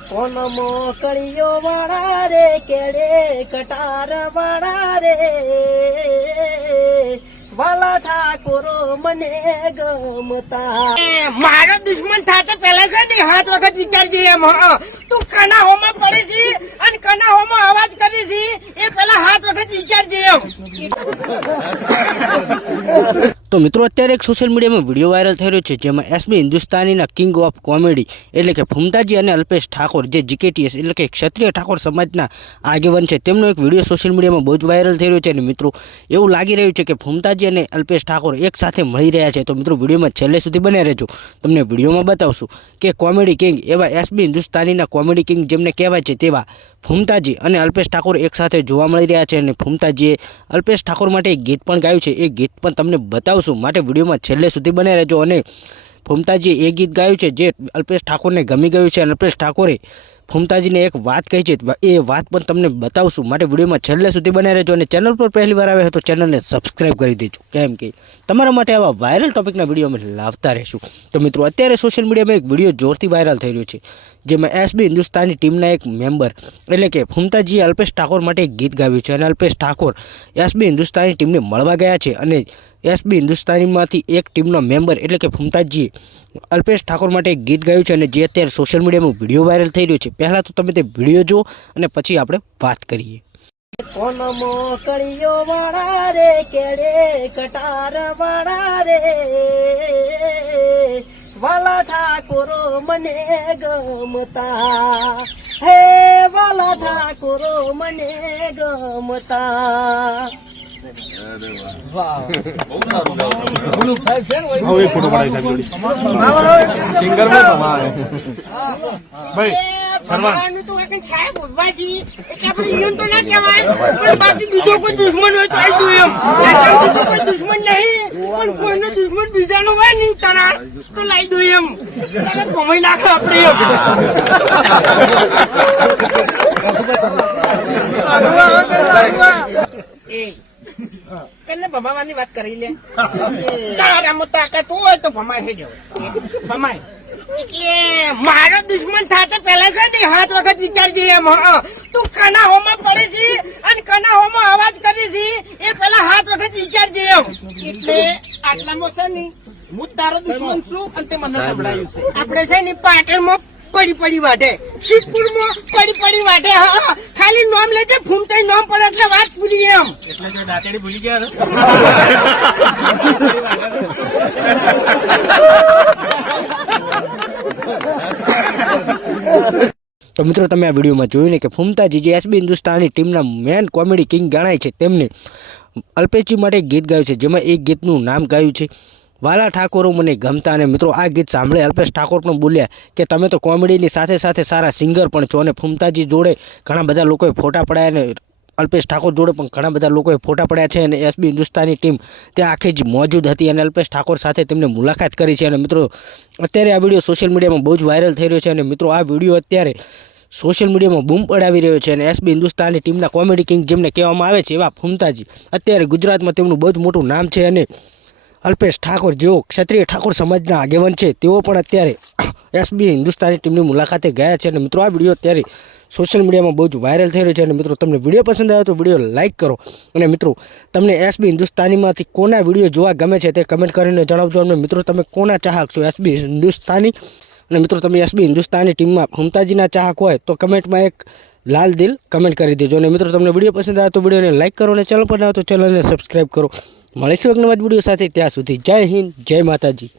કોન મોકળીઓ વાળા રે કેડે કટાર વાળા રે? વાલા ઠાકોરો મને ગમતા. મારો દુશ્મન થાતે પેલા છે ને હાથ વખત વિચારજે એમ તું કના હોમાં પડી છે અને કના હોમાં અવાજ કરી છે એ પેલા હાથ વખત વિચારજે એમ. તો મિત્રો, અત્યારે એક સોશિયલ મીડિયામાં વીડિયો વાયરલ થઈ રહ્યો છે, જેમાં એસબી હિન્દુસ્તાનીના કિંગ ઓફ કોમેડી એટલે કે ફૂમતાજી અને અલ્પેશ ઠાકોર, જે જીકેટીએસ એટલે કે ક્ષત્રિય ઠાકોર સમાજના આગેવાન છે, તેમનો એક વીડિયો સોશિયલ મીડિયામાં બહુ જ વાયરલ થઈ રહ્યો છે. અને મિત્રો, એવું લાગી રહ્યું છે કે ફૂમતાજી અને અલ્પેશ ઠાકોર એક સાથે મળી રહ્યા છે. તો મિત્રો વિડીયોમાં છેલ્લે સુધી બને રહેજો. તમને વિડીયોમાં બતાવશું કે કોમેડી કિંગ એવા એસબી હિન્દુસ્તાનીના કોમેડી કિંગ જેમને કહેવાય છે, તેવા ફૂમતાજી અને અલ્પેશ ઠાકોર એક સાથે જોવા મળી રહ્યા છે. અને ફૂમતાજીએ અલ્પેશ ઠાકોર માટે એક ગીત પણ ગાયું છે. એ ગીત પણ તમને બતાવશું. માટે વિડીયોમાં છેલ્લે સુધી બને રહેજો અને ફૂમતાજીએ એ ગીત ગાયું છે જે અલ્પેશ ઠાકોરને ગમી ગયું છે. અને અલ્પેશ ઠાકોરે ફૂમતાજીને એક વાત કહી છે. એ વાત પણ તમને બતાવશું. માટે વિડીયોમાં છેલ્લે સુધી બને રહેજો અને ચેનલ પર પહેલી વાર આવે તો ચેનલને સબસ્ક્રાઈબ કરી દેજો. કેમ કે તમારા માટે આવા વાયરલ ટોપિકના વીડિયો અમે લાવતા રહીશું. તો મિત્રો, અત્યારે સોશિયલ મીડિયામાં એક વીડિયો જોરથી વાયરલ થઈ રહ્યો છે, જેમાં એસબી હિન્દુસ્તાની ટીમના એક મેમ્બર, એટલે કે ફૂમતાજીએ અલ્પેશ ઠાકોર માટે એક ગીત ગાવ્યું છે. અને અલ્પેશ ઠાકોર એસબી હિન્દુસ્તાની ટીમને મળવા ગયા છે અને એસબી હિન્દુસ્તાનીમાંથી એક ટીમનો મેમ્બર, એટલે કે ફૂમતાજીએ અલ્પેશ ઠાકોર માટે એક ગીત ગાયું છે અને જે અત્યારે સોશિયલ મીડિયામાં વીડિયો વાયરલ થઈ રહ્યો છે. પહેલાં તો તમે તે વીડિયો જુઓ અને પછી આપણે વાત કરીએ. કોન મોકળીઓ વાળા રે, કેળે કટાર રે. વાલા ઠાકોરો મને ગમતા. હે વાલા ઠાકોરો મને ગમતા. પણ બાકી બીજો કોઈ દુશ્મન હોય તો આવી એમ બીજો દુશ્મન નહીં પણ કોઈનો હોય ને તારા તો લાવી દો એમ કમાઈ નાખે આપણે એમ કને ભમાવાની વાત કરી લે. તારામાં તાકાત હોય તો ભમાય છે જવું ભમાય એટલે મારો દુશ્મન થાતે પેલા છે ને હાથ વખત વિચારજે એમ હા તું કના હોમાં પડે છે અને કના હોમાં અવાજ કરે છે એ પેલા હાથ વખત વિચારજે એમ. એટલે આટલામાં છે ને હું તારો દુશ્મન છું અને તે મને નબળાયું છે. આપણે છે ને પાટણમાં પડી પડી વાટે સિદ્ધપુરમાં પડી પડી વાઢે. હા ખાલી નામ લેજે ફૂમતા નામ પર એટલે વાત ભૂલી એમ તો મિત્રો તમે આ વિડીયોમાં જોયું ને કે ફૂમતાજી જે એસબી હિન્દુસ્તાની ટીમના મેન કોમેડી કિંગ ગણાય છે તેમને અલ્પેશજી માટે એક ગીત ગાયું છે જેમાં એક ગીતનું નામ ગાયું છે. વાલા ઠાકોરો મને ગમતા અને મિત્રો આ ગીત સાંભળે અલ્પેશ ઠાકોર પણ બોલ્યા કે તમે તો કોમેડીની સાથે સાથે સારા સિંગર પણ છો અને ફૂમતાજી જોડે ઘણા બધા લોકોએ ફોટા પડાયા અને અલ્પેશ ઠાકોર જોડે પણ ઘણા બધા લોકોએ ફોટા પડ્યા છે અને એસબી હિન્દુસ્તાની ટીમ ત્યાં આખી જ મોજૂદ હતી અને અલ્પેશ ઠાકોર સાથે તેમને મુલાકાત કરી છે અને મિત્રો અત્યારે આ વીડિયો સોશિયલ મીડિયામાં બહુ જ વાયરલ થઈ રહ્યો છે અને મિત્રો આ વીડિયો અત્યારે સોશિયલ મીડિયામાં બૂમ પડાવી રહ્યો છે અને એસબી હિન્દુસ્તાની ટીમના કોમેડી કિંગ જેમને કહેવામાં આવે છે એવા ફૂમતાજી. અત્યારે ગુજરાતમાં તેમનું બહુ જ મોટું નામ છે અને અલ્પેશ ઠાકોર જેઓ ક્ષત્રિય ઠાકોર સમાજના આગેવાન છે, તેઓ પણ અત્યારે એસબી હિન્દુસ્તાની ટીમની મુલાકાતે ગયા છે. અને મિત્રો, આ વીડિયો અત્યારે સોશિયલ મીડિયામાં બહુ જ વાયરલ થઈ રહ્યો છે. અને મિત્રો, તમને વીડિયો પસંદ આવ્યો તો વીડિયો લાઇક કરો. અને મિત્રો, તમને એસબી હિન્દુસ્તાનીમાંથી કોના વીડિયો જોવા ગમે છે તે કમેન્ટ કરીને જણાવજો. અને મિત્રો, તમે કોના ચાહક છો? S B Hindustani? અને મિત્રો, તમે એસબી હિન્દુસ્તાની ટીમમાં હુમતાજીના ચાહક હોય તો કમેન્ટમાં એક લાલ દિલ કમેન્ટ કરી દેજો. અને મિત્રો, તમને વીડિયો પસંદ આવે તો વિડીયોને લાઇક કરો અને ચેનલ પર ના તો ચેનલને સબસ્ક્રાઈબ કરો. મળીશું એક નવા વીડિયો સાથે. ત્યાં સુધી જય હિન્દ જય માતાજી.